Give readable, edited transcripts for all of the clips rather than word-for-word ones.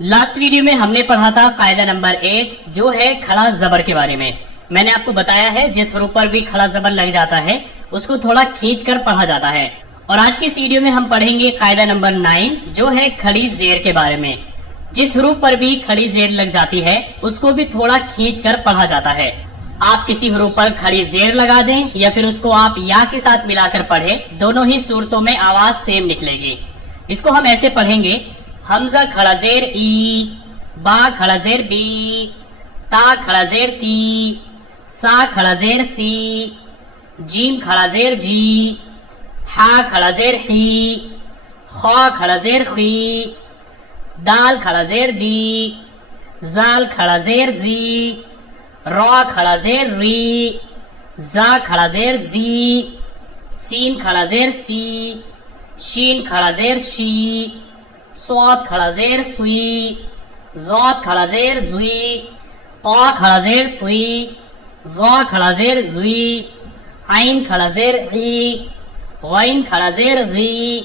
Last video میں ہم نے پڑھا تھا قاعدہ نمبر 8 جو ہے کھڑا زبر کے بارے میں. میں نے آپ کو بتایا ہے جس حروف پر بھی کھڑا زبر لگ جاتا ہے اس کو تھوڑا کھینچ کر پڑھا جاتا ہے. اور آج کی اس ویڈیو میں ہم پڑھیں گے قاعدہ نمبر 9 جو ہے کھڑی زیر کے بارے میں. جس حروف پر بھی کھڑی زیر لگ جاتی ہے اس کو بھی تھوڑا کھینچ کر پڑھا جاتا ہے. آپ کسی حروف پر کھڑی زیر لگا دیں یا پھر اس کو آپ یا کے ساتھ ملا کر پڑھیں، دونوں ہی صورتوں میں آواز سیم نکلے گی. اس کو ہم ایسے پڑھیں گے: حمزہ کھڑا زیر ای، با کھڑا زیر بی، تا کھڑا زیر تی، سا کھڑا زیر سی، جیم کھڑا زیر جی، ہا کھڑا زیر ہی، خا کھڑا زیر خی، دال کھڑا زیر دی، زال کھڑا زیر زی، را کھڑا زیر ری، زا کھڑا زیر زی، سین کھڑا زیر سی، شین کھڑا زیر شی، صاد کھڑا زیر سوی، ضاد کھڑا زیر زوی، طا کھڑا زیر طی، ظا کھڑا زیر زوی، عین کھڑا زیر عی، غین کھڑا زیر غی،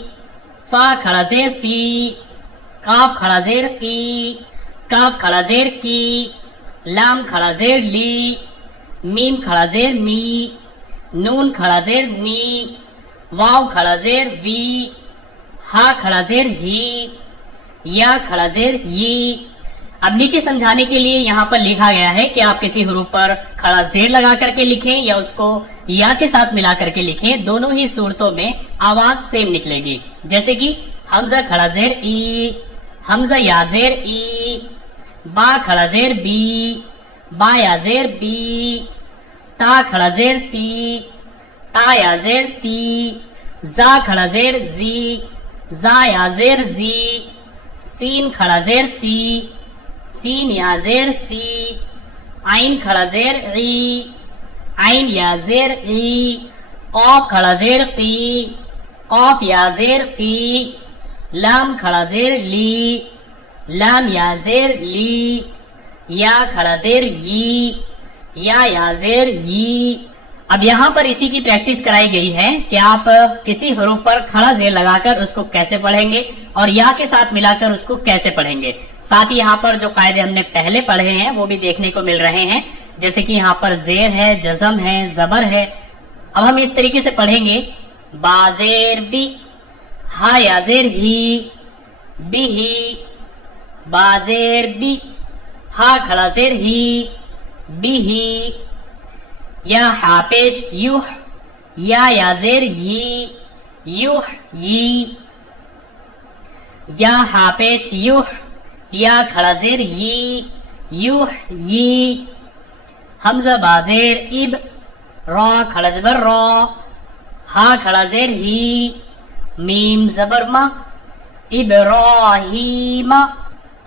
فا کھڑا زیر فی، کاف کھڑا زیر قی، کاف کھڑا زیر کی، لام کھڑا زیر لی، میم کھڑا زیر می، نون کھڑا زیر نی، واو کھڑا زیر وی، ہا کھڑا زیر ہی، یا کھڑا زیر یی. اب نیچے سمجھانے کے لیے یہاں پر لکھا گیا ہے کہ آپ کسی حروف پر کھڑا زیر لگا کر کے لکھیں یا اس کو یا کے ساتھ ملا کر کے لکھیں، دونوں ہی صورتوں میں آواز سیم نکلے گی. جیسے کہ حمزہ کھڑا زیر ای، حمزہ یا زیر ای، با کھڑا زیر بی، با یا زیر بی، تا کھڑا زیر تی، تا یا زیر تی، زا کھڑا زیر زی، زا یا زیر زی، سین کھڑا زیر سی، سین یا زیر سی، عین کھڑا زیر عی، عین یا زیر عی، قاف کھڑا زیر قی، قاف یا زیر قی، لام کھڑا زیر لی، لام یا زیر لی، یا کھڑا زیر یی، یا زیر یی. اب یہاں پر اسی کی پریکٹس کرائی گئی ہے کہ آپ کسی حروف پر کھڑا زیر لگا کر اس کو کیسے پڑھیں گے اور یا کے ساتھ ملا کر اس کو کیسے پڑھیں گے. ساتھ ہی یہاں پر جو قاعدے ہم نے پہلے پڑھے ہیں وہ بھی دیکھنے کو مل رہے ہیں، جیسے کہ یہاں پر زیر ہے، جزم ہے، زبر ہے. اب ہم اس طریقے سے پڑھیں گے: با زیر بی، ہا یا زیر ہی، بی ہی، با زیر بی، ہا کھڑا زیر ہی، بی ہی، یا ہا پیش یوح، یا زیر یی، یوح یی، یا ہا پیش یوح، یا کھڑا زیر یی، یوح یی. حمزہ با زیر اب، را کھڑا زبر را، ہا کھڑا زیر ہی، میم زبر ما، ابراہیم،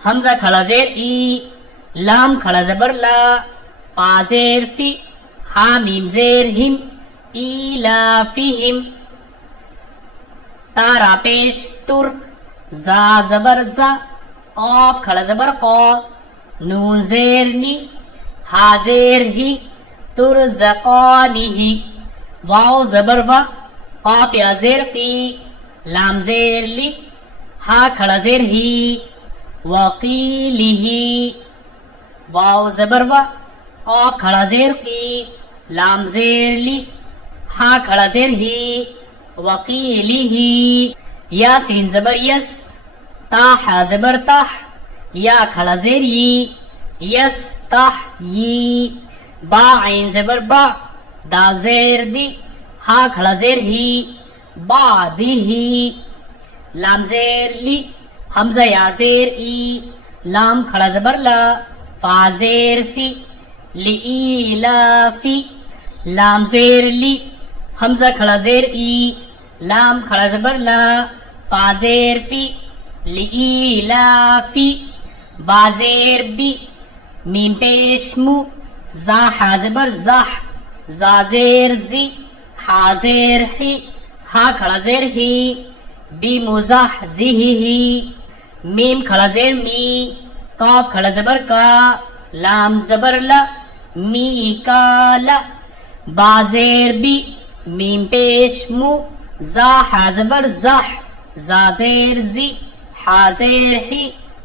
حمزہ کھڑا زیر ای، لام کھڑا زبر لا، فا زیر فی، ہا میم زیر ہم، ایلافہم، تارا پیش تر، زا زبر زا، قاف کھڑا زبر قا، نون زیر نی، ہا زیر ہی، ترزقانہ، واو زبر وا، قاف یا زیر قی، لام زیر لی، ہا کھڑا زیر ہی، وقیلہ، واو زبر وا، قاف کھڑا زیر قی، لام زیر لی، ہا کھڑا زیر ہی، وقیلہ. یا سین زبر یس، تا ہا زبر تح، یا کھڑا زیر یی، یس تح یی، با عین زبر با، دال زیر دی، ہا کھڑا زیر ہی، بعدہ، لام زیر لی، حمزہ یا زیر ای، لام کھڑا زبر لا، فا زیر فی، لإیلافی، لام زیر لی، حمزہ کھڑا زیر ای، لام کھڑا زبر لا، فا زیر فی، لإیلافی، با زیر بی، میم پیش مو، زا ہا زبر زح، زا زیر زی، ہا زیر ہی، ہا کھڑا زیر ہی، بی مزح زی ہی، میم کھڑا زیر می، کاف کھڑا زبر کا، لام زبر لا، می کالا، با زیر بی، میم پیش مو، زا ہا زبر زح، زا زیر زی، ہا زیر ہی،